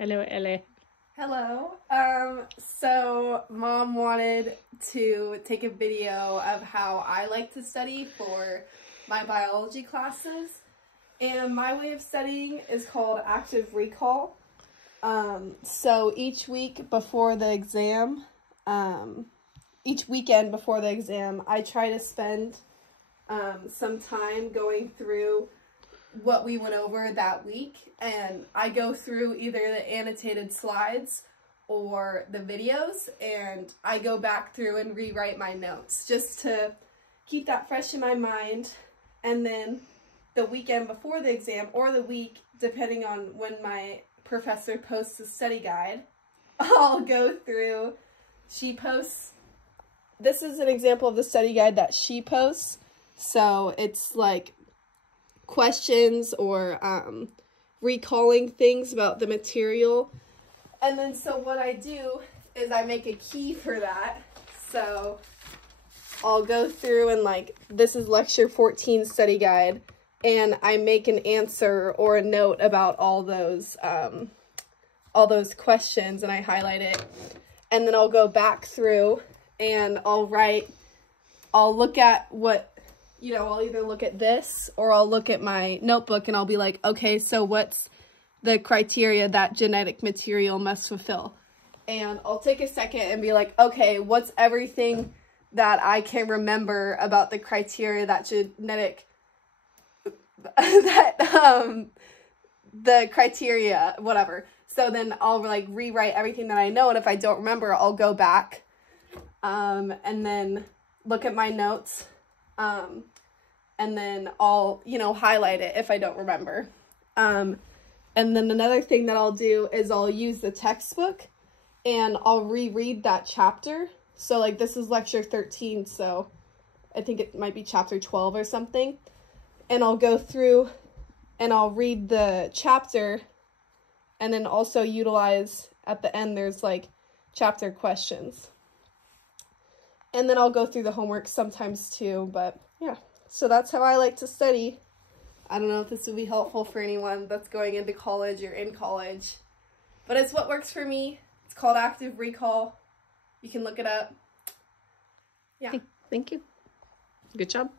Hello, Ellie. Hello. So Mom wanted to take a video of how I like to study for my biology classes. And my way of studying is called active recall. So each week before the exam, each weekend before the exam, I try to spend some time going through what we went over that week, and I go through either the annotated slides or the videos, and I go back through and rewrite my notes just to keep that fresh in my mind. And then the weekend before the exam, or the week depending on when my professor posts a study guide, I'll go through. She posts, this is an example of the study guide that she posts, so it's like questions or recalling things about the material. And then so what I do is I make a key for that. So I'll go through and, like, this is lecture 14 study guide, and I make an answer or a note about all those questions, and I highlight it. And then I'll go back through and I'll look at what, you know, I'll either look at this or I'll look at my notebook and I'll be like, okay, so what's the criteria that genetic material must fulfill? And I'll take a second and be like, okay, what's everything that I can remember about the criteria that the criteria, whatever. So then I'll like rewrite everything that I know, and if I don't remember, I'll go back and then look at my notes. And then I'll, you know, highlight it if I don't remember. And then another thing that I'll do is I'll use the textbook and I'll reread that chapter. So like this is lecture 13, so I think it might be chapter 12 or something. And I'll go through and I'll read the chapter, and then also utilize at the end, there's like chapter questions. And then I'll go through the homework sometimes too, but yeah. So that's how I like to study. I don't know if this would be helpful for anyone that's going into college or in college, but it's what works for me. It's called active recall. You can look it up. Yeah. Thank you. Good job.